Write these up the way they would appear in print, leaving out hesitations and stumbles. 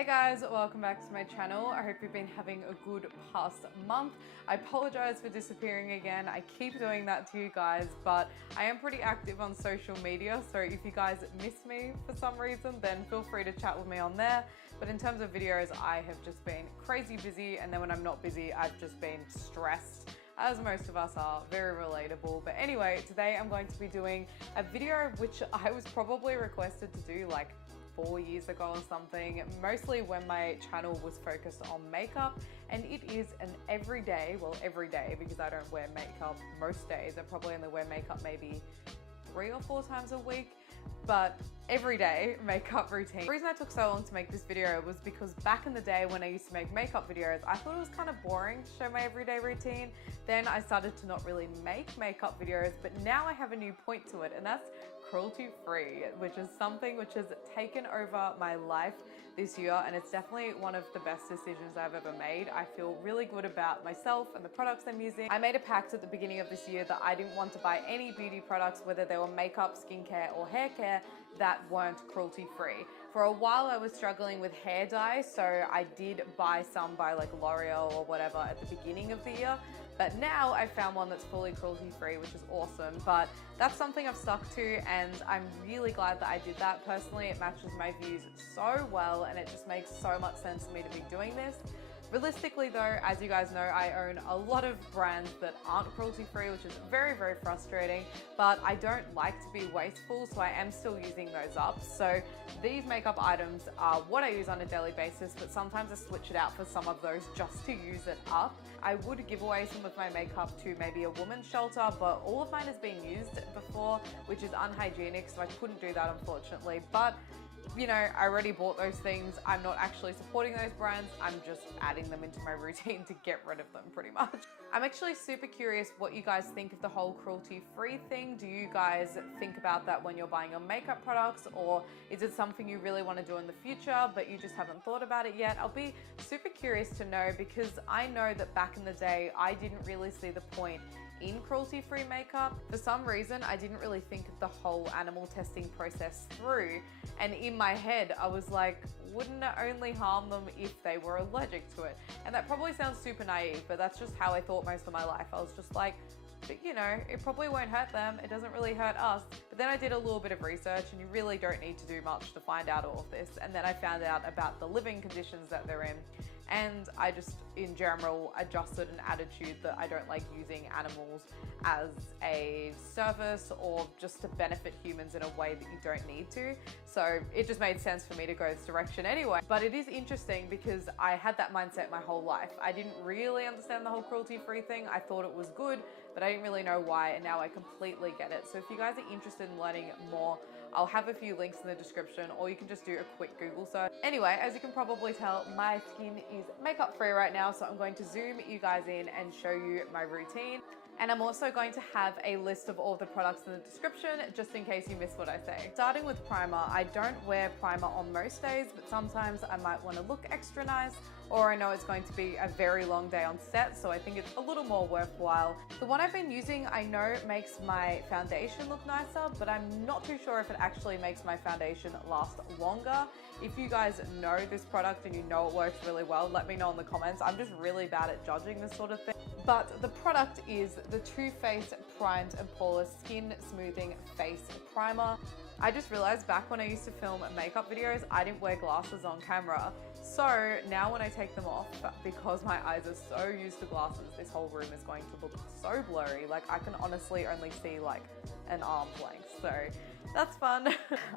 Hey guys, welcome back to my channel. I hope you've been having a good past month. I apologize for disappearing again. I keep doing that to you guys, but I am pretty active on social media, so if you guys miss me for some reason, then feel free to chat with me on there. But in terms of videos, I have just been crazy busy, and then when I'm not busy, I've just been stressed, as most of us are. Very relatable. But anyway, today I'm going to be doing a video which I was probably requested to do like 4 years ago or something, mostly when my channel was focused on makeup, and it is an everyday, well every day because I don't wear makeup most days. I probably only wear makeup maybe 3 or 4 times a week, but everyday makeup routine. The reason I took so long to make this video was because back in the day when I used to make makeup videos, I thought it was kind of boring to show my everyday routine. Then I started to not really make makeup videos, but now I have a new point to it, and that's cruelty-free, which is something which has taken over my life this year, and it's definitely one of the best decisions I've ever made. I feel really good about myself and the products I'm using. I made a pact at the beginning of this year that I didn't want to buy any beauty products, whether they were makeup, skincare, or hair care, that weren't cruelty-free. For a while I was struggling with hair dye, so I did buy some by like L'Oreal or whatever at the beginning of the year, but now I found one that's fully cruelty-free, which is awesome. But that's something I've stuck to, and I'm really glad that I did that. Personally, it matches my views so well, and it just makes so much sense for me to be doing this. Realistically though, as you guys know, I own a lot of brands that aren't cruelty-free, which is very, very frustrating, but I don't like to be wasteful, so I am still using those up. So these makeup items are what I use on a daily basis, but sometimes I switch it out for some of those just to use it up. I would give away some of my makeup to maybe a women's shelter, but all of mine has been used before, which is unhygienic, so I couldn't do that unfortunately. But you know, I already bought those things. I'm not actually supporting those brands. I'm just adding them into my routine to get rid of them pretty much. I'm actually super curious what you guys think of the whole cruelty-free thing. Do you guys think about that when you're buying your makeup products, or is it something you really want to do in the future but you just haven't thought about it yet? I'll be super curious to know, because I know that back in the day I didn't really see the point in cruelty-free makeup. For some reason, I didn't really think of the whole animal testing process through, and in my head I was like, wouldn't it only harm them if they were allergic to it? And that probably sounds super naive, but that's just how I thought most of my life. I was just like, but you know, it probably won't hurt them, it doesn't really hurt us. But then I did a little bit of research, and you really don't need to do much to find out all of this. And then I found out about the living conditions that they're in, and I just in general adjusted an attitude that I don't like using animals as a service or just to benefit humans in a way that you don't need to. So it just made sense for me to go this direction anyway. But it is interesting because I had that mindset my whole life. I didn't really understand the whole cruelty-free thing. I thought it was good, but I didn't really know why, and now I completely get it. So if you guys are interested in learning more, I'll have a few links in the description, or you can just do a quick Google search. Anyway, as you can probably tell, my skin is makeup free right now, so I'm going to zoom you guys in and show you my routine. And I'm also going to have a list of all the products in the description, just in case you miss what I say. Starting with primer, I don't wear primer on most days, but sometimes I might want to look extra nice, or I know it's going to be a very long day on set, so I think it's a little more worthwhile. The one I've been using, I know makes my foundation look nicer, but I'm not too sure if it actually makes my foundation last longer. If you guys know this product and you know it works really well, let me know in the comments. I'm just really bad at judging this sort of thing. But the product is the Too Faced Primed and Poreless Skin Smoothing Face Primer. I just realized back when I used to film makeup videos, I didn't wear glasses on camera. So now when I take them off, because my eyes are so used to glasses, this whole room is going to look so blurry. Like I can honestly only see like an arm's length. So that's fun.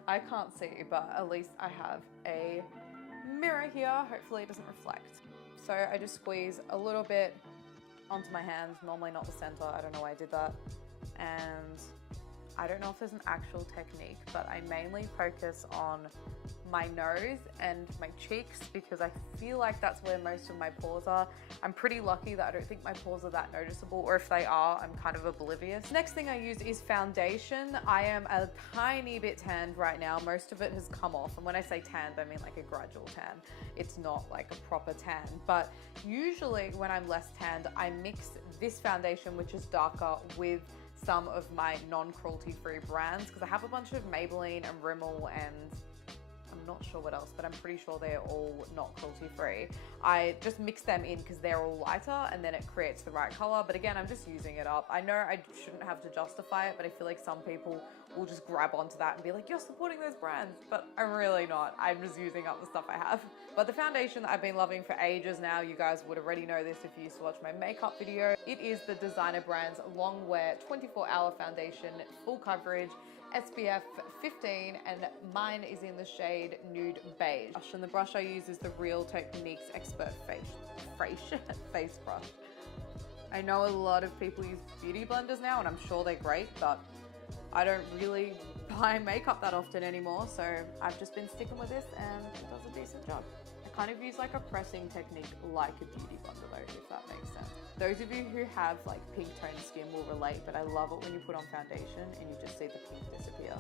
I can't see, but at least I have a mirror here. Hopefully it doesn't reflect. So I just squeeze a little bit onto my hands, normally not the center. I don't know why I did that. And I don't know if there's an actual technique, but I mainly focus on my nose and my cheeks because I feel like that's where most of my pores are. I'm pretty lucky that I don't think my pores are that noticeable, or if they are, I'm kind of oblivious. Next thing I use is foundation. I am a tiny bit tanned right now. Most of it has come off. And when I say tanned, I mean like a gradual tan. It's not like a proper tan. But usually when I'm less tanned, I mix this foundation, which is darker, with some of my non-cruelty free brands, because I have a bunch of Maybelline and Rimmel and I'm not sure what else, but I'm pretty sure they're all not cruelty free. I just mix them in because they're all lighter and then it creates the right color. But again, I'm just using it up. I know I shouldn't have to justify it, but I feel like some people will just grab onto that and be like, you're supporting those brands, but I'm really not. I'm just using up the stuff I have. But the foundation that I've been loving for ages now, you guys would already know this if you used to watch my makeup video. It is the designer brand's Long Wear 24-hour foundation, full coverage, SPF 15, and mine is in the shade Nude Beige. And the brush I use is the Real Techniques Expert Face Brush. I know a lot of people use beauty blenders now, and I'm sure they're great, but I don't really buy makeup that often anymore, so I've just been sticking with this and it does a decent job. I kind of use like a pressing technique like a beauty blender though, if that makes sense. Those of you who have like pink toned skin will relate, but I love it when you put on foundation and you just see the pink disappear.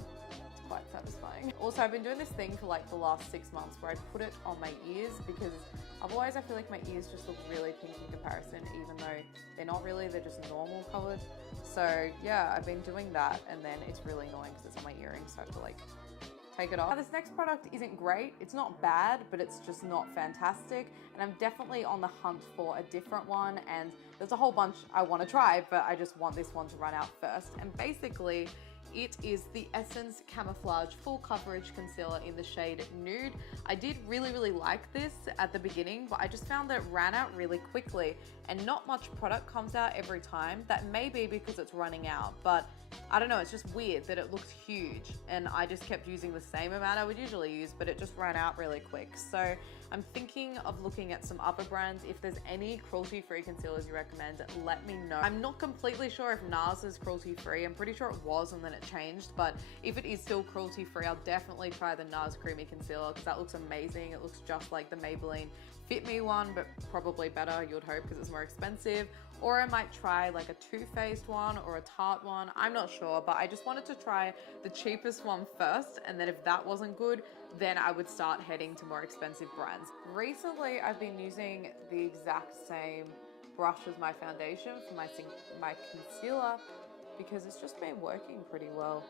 It's quite satisfying. Also, I've been doing this thing for like the last 6 months where I put it on my ears because otherwise I feel like my ears just look really pink in comparison, even though they're not really, they're just normal colored. So yeah, I've been doing that and then it's really annoying because it's on my earrings, so I have to like take it off. Now, this next product isn't great. It's not bad, but it's just not fantastic. And I'm definitely on the hunt for a different one. And there's a whole bunch I want to try, but I just want this one to run out first. And basically, it is the Essence Camouflage Full Coverage Concealer in the shade Nude. I did really like this at the beginning, but I just found that it ran out really quickly and not much product comes out every time. That may be because it's running out, but I don't know, it's just weird that it looks huge and I just kept using the same amount I would usually use, but it just ran out really quick. So I'm thinking of looking at some other brands. If there's any cruelty-free concealers you recommend, let me know. I'm not completely sure if NARS is cruelty-free. I'm pretty sure it was and then it changed, but if it is still cruelty-free, I'll definitely try the NARS Creamy Concealer because that looks amazing. It looks just like the Maybelline Fit Me one, but probably better, you'd hope, because it's more expensive. Or I might try like a Too Faced one or a Tarte one. I'm not sure, but I just wanted to try the cheapest one first. And then if that wasn't good, then I would start heading to more expensive brands. Recently, I've been using the exact same brush as my foundation for my concealer because it's just been working pretty well.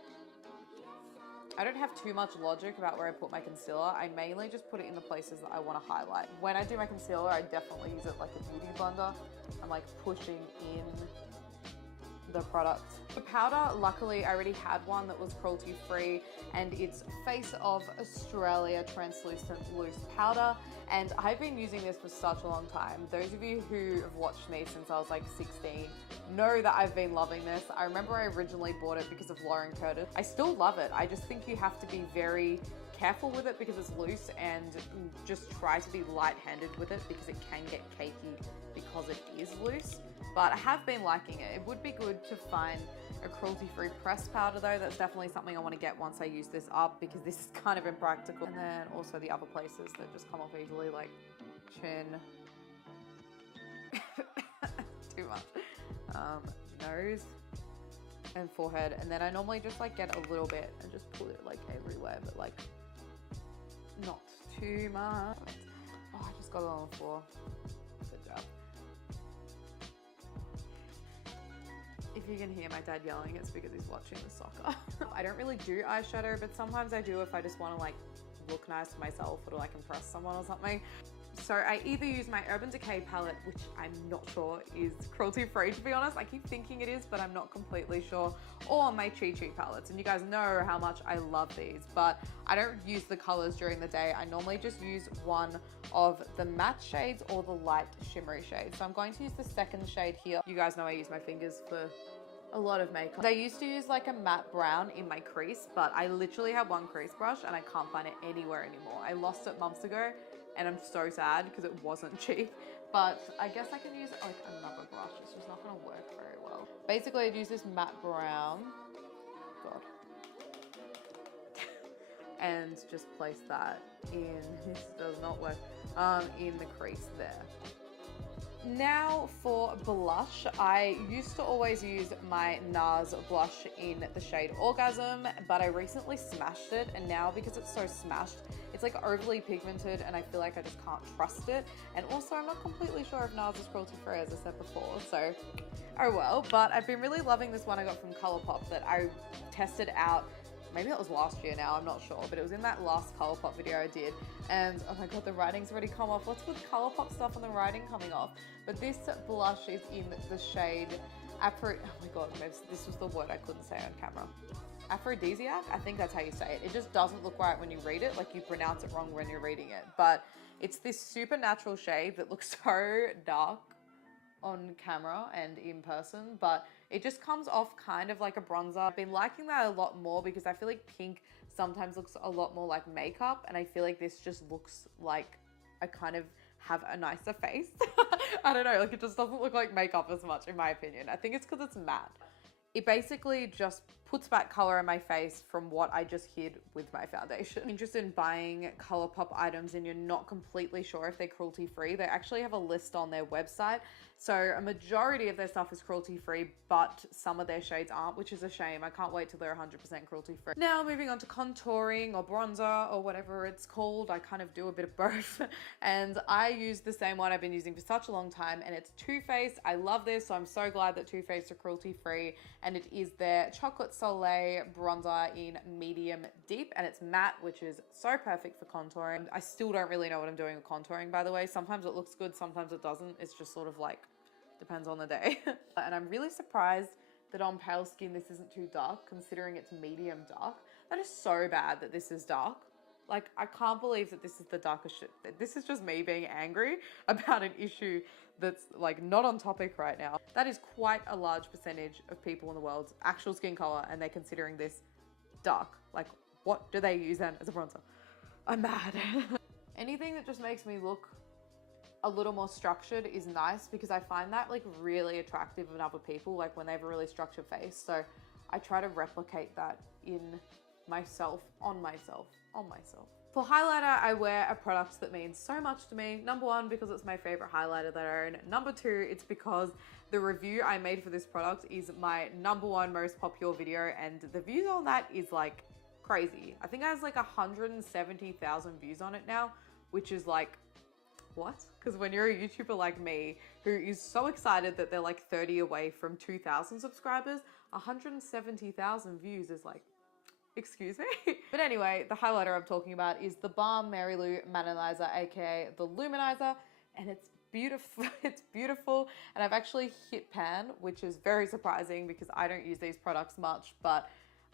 I don't have too much logic about where I put my concealer. I mainly just put it in the places that I want to highlight. When I do my concealer, I definitely use it like a beauty blender. I'm like pushing in the product. The powder, luckily I already had one that was cruelty free and it's Face of Australia Translucent Loose Powder. And I've been using this for such a long time. Those of you who have watched me since I was like 16 know that I've been loving this. I remember I originally bought it because of Lauren Curtis. I still love it. I just think you have to be very careful with it because it's loose and just try to be light-handed with it because it can get cakey because it is loose. But I have been liking it. It would be good to find a cruelty-free pressed powder though. That's definitely something I want to get once I use this up because this is kind of impractical. And then also the other places that just come off easily, like chin, too much, nose and forehead. And then I normally just like get a little bit and just put it like everywhere, but like not too much. Oh, I just got it on the floor. Good job. If you can hear my dad yelling, it's because he's watching the soccer. I don't really do eyeshadow, but sometimes I do if I just want to like look nice to myself or to like impress someone or something. So I either use my Urban Decay palette, which I'm not sure is cruelty free to be honest. I keep thinking it is, but I'm not completely sure. Or my Chi palettes. And you guys know how much I love these, but I don't use the colors during the day. I normally just use one of the matte shades or the light shimmery shades. So I'm going to use the second shade here. You guys know I use my fingers for a lot of makeup. I used to use like a matte brown in my crease, but I literally have one crease brush and I can't find it anywhere anymore. I lost it months ago and I'm so sad because it wasn't cheap, but I guess I can use like another brush. It's just not gonna work very well. Basically I'd use this matte brown, God, and just place that in, this does not work, in the crease there. Now for blush, I used to always use my NARS blush in the shade Orgasm, but I recently smashed it, and now because it's so smashed, it's like overly pigmented and I feel like I just can't trust it. And also I'm not completely sure if NARS is cruelty free, as I said before, so oh well. But I've been really loving this one I got from Colourpop that I tested out maybe that was last year now, I'm not sure, but it was in that last Colourpop video I did. And oh my God, the writing's already come off. What's with Colourpop stuff and the writing coming off? But this blush is in the shade oh my God, this was the word I couldn't say on camera. Aphrodisiac, I think that's how you say it. It just doesn't look right when you read it, like you pronounce it wrong when you're reading it. But it's this super natural shade that looks so dark on camera and in person, but it just comes off kind of like a bronzer. I've been liking that a lot more because I feel like pink sometimes looks a lot more like makeup, and I feel like this just looks like I kind of have a nicer face. I don't know, like it just doesn't look like makeup as much in my opinion. I think it's because it's matte. It basically just puts back color in my face from what I just hid with my foundation. Interested in buying Colourpop items and you're not completely sure if they're cruelty free, they actually have a list on their website. So a majority of their stuff is cruelty free, but some of their shades aren't, which is a shame. I can't wait till they're 100% cruelty free. Now moving on to contouring or bronzer or whatever it's called. I kind of do a bit of both. And I use the same one I've been using for such a long time, and it's Too Faced. I love this, so I'm so glad that Too Faced are cruelty free. And it is their Chocolate Soleil bronzer in medium deep, and it's matte, which is so perfect for contouring. I still don't really know what I'm doing with contouring, by the way. Sometimes it looks good, sometimes it doesn't. It's just sort of like, depends on the day. And I'm really surprised that on pale skin this isn't too dark, considering it's medium dark. That is so bad that this is dark. Like, I can't believe that this is the darkest shit. This is just me being angry about an issue that's like not on topic right now. That is quite a large percentage of people in the world's actual skin color, and they're considering this dark. Like, what do they use then as a bronzer? I'm mad. Anything that just makes me look a little more structured is nice, because I find that like really attractive in other people, like when they have a really structured face. So I try to replicate that in myself, on myself. For highlighter, I wear a product that means so much to me. Number one, because it's my favorite highlighter that I own. Number two, it's because the review I made for this product is my #1 most popular video, and the views on that is like crazy. I think it has like 170,000 views on it now, which is like, what? Because when you're a YouTuber like me, who is so excited that they're like 30 away from 2,000 subscribers, 170,000 views is like, excuse me? But anyway, the highlighter I'm talking about is the Balm Mary Lou Maninizer, aka the Luminizer, and it's beautiful. It's beautiful, and I've actually hit pan, which is very surprising because I don't use these products much, but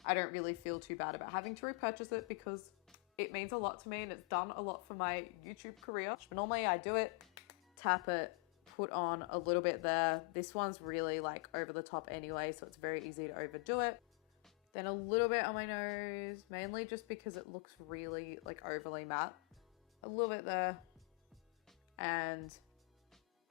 I don't really feel too bad about having to repurchase it because it means a lot to me and it's done a lot for my YouTube career. But normally I do it, tap it, put on a little bit there. This one's really like over the top anyway, so it's very easy to overdo it. Then a little bit on my nose, mainly just because it looks really like overly matte. A little bit there. And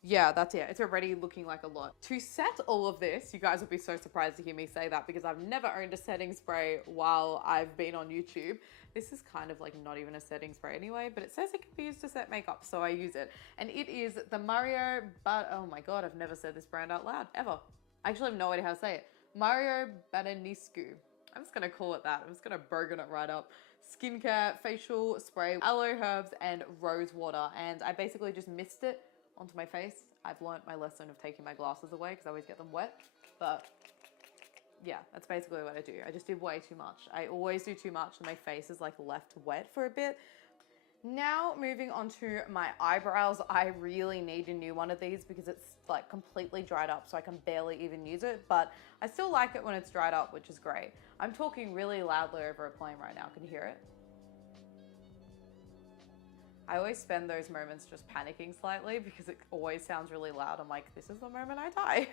yeah, that's it. It's already looking like a lot. To set all of this, you guys will be so surprised to hear me say that because I've never owned a setting spray while I've been on YouTube. This is kind of like not even a setting spray anyway, but it says it can be used to set makeup, so I use it. And it is the Mario, but oh my God, I've never said this brand out loud, ever. I actually have no idea how to say it. Mario Badescu. I'm just gonna call it that. I'm just gonna bogan it right up. Skincare, facial spray, aloe herbs, and Rosewater. And I basically just mist it onto my face. I've learnt my lesson of taking my glasses away because I always get them wet. But yeah, that's basically what I do. I just did way too much. I always do too much and my face is like left wet for a bit. Now moving on to my eyebrows, I really need a new one of these because it's like completely dried up, so I can barely even use it, but I still like it when it's dried up, which is great. I'm talking really loudly over a plane right now. Can you hear it? I always spend those moments just panicking slightly because it always sounds really loud. I'm like, this is the moment I die.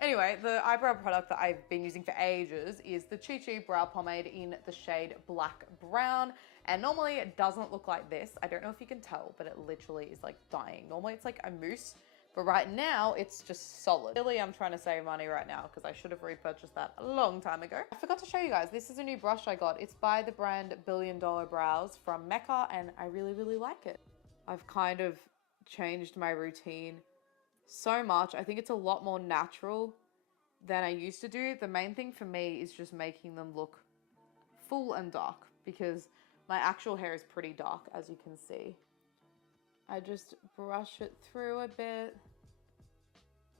Anyway, the eyebrow product that I've been using for ages is the Chi Chi Brow Pomade in the shade Black Brown. And normally it doesn't look like this. I don't know if you can tell, but it literally is like dying. Normally it's like a mousse, but right now it's just solid. Really, I'm trying to save money right now because I should have repurchased that a long time ago. I forgot to show you guys, this is a new brush I got. It's by the brand $1 Billion Brows from Mecca, and I really, really like it. I've kind of changed my routine so much. I think it's a lot more natural than I used to do. The main thing for me is just making them look full and dark because my actual hair is pretty dark, as you can see. I just brush it through a bit,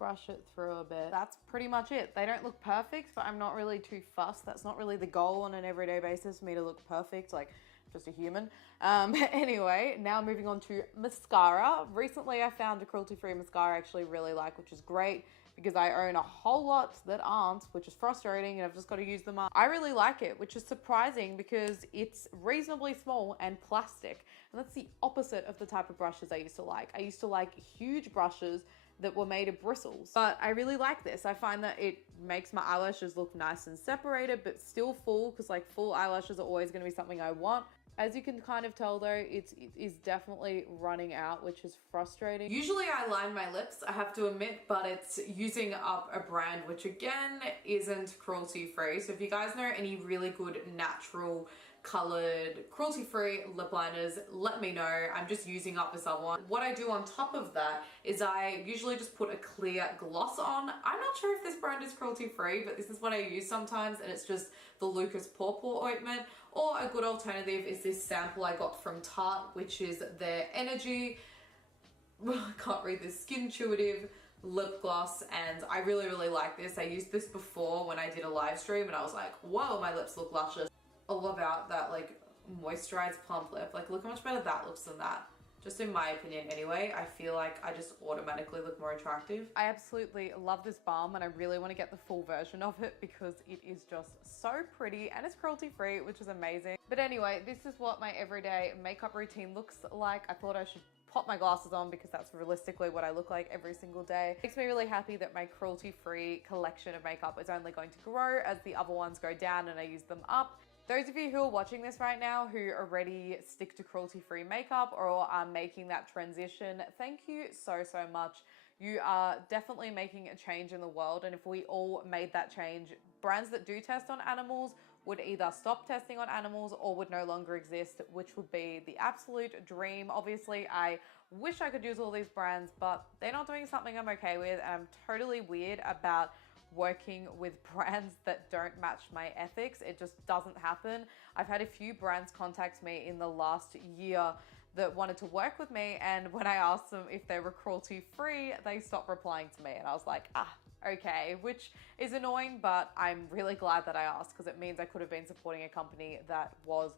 brush it through a bit. That's pretty much it. They don't look perfect, but I'm not really too fussed. That's not really the goal on an everyday basis for me to look perfect, like just a human. Anyway, now moving on to mascara. Recently I found a cruelty-free mascara I actually really like, which is great because I own a whole lot that aren't, which is frustrating, and I've just got to use them up. I really like it, which is surprising because it's reasonably small and plastic. And that's the opposite of the type of brushes I used to like. I used to like huge brushes that were made of bristles, but I really like this. I find that it makes my eyelashes look nice and separated, but still full, because like full eyelashes are always going to be something I want. As you can kind of tell though, it is definitely running out, which is frustrating. Usually I line my lips, I have to admit, but it's using up a brand which again isn't cruelty free. So if you guys know any really good natural colored cruelty-free lip liners, let me know. I'm just using up this other one. What I do on top of that is I usually just put a clear gloss on. I'm not sure if this brand is cruelty-free, but this is what I use sometimes, and it's just the Lucas Pawpaw ointment. Or a good alternative is this sample I got from Tarte, which is their Energy, I can't read this, Skin Intuitive lip gloss, and I really like this. I used this before when I did a live stream and I was like, whoa, my lips look luscious. All about that like moisturized plump lip. Like look how much better that looks than that. Just in my opinion anyway, I feel like I just automatically look more attractive. I absolutely love this balm and I really want to get the full version of it because it is just so pretty and it's cruelty free, which is amazing. But anyway, this is what my everyday makeup routine looks like. I thought I should pop my glasses on because that's realistically what I look like every single day. It makes me really happy that my cruelty-free collection of makeup is only going to grow as the other ones go down and I use them up. Those of you who are watching this right now who already stick to cruelty-free makeup or are making that transition, thank you so much. You are definitely making a change in the world, and if we all made that change, brands that do test on animals would either stop testing on animals or would no longer exist, which would be the absolute dream. Obviously, I wish I could use all these brands, but they're not doing something I'm okay with, and I'm totally weird about working with brands that don't match my ethics. It just doesn't happen. I've had a few brands contact me in the last year that wanted to work with me, and when I asked them if they were cruelty free, they stopped replying to me, and I was like, okay, which is annoying, but I'm really glad that I asked because it means I could have been supporting a company that was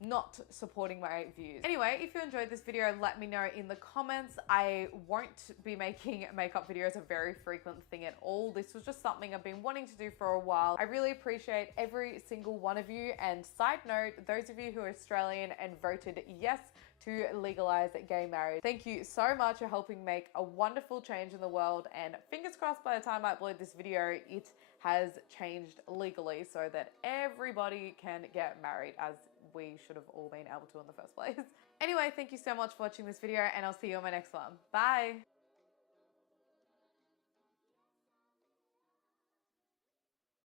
not supporting my views. Anyway, if you enjoyed this video, let me know in the comments. I won't be making makeup videos a very frequent thing at all. This was just something I've been wanting to do for a while. I really appreciate every single one of you. And side note, those of you who are Australian and voted yes to legalize gay marriage, thank you so much for helping make a wonderful change in the world. And fingers crossed by the time I upload this video, it has changed legally so that everybody can get married as we should have all been able to in the first place. Anyway, thank you so much for watching this video and I'll see you on my next one. Bye.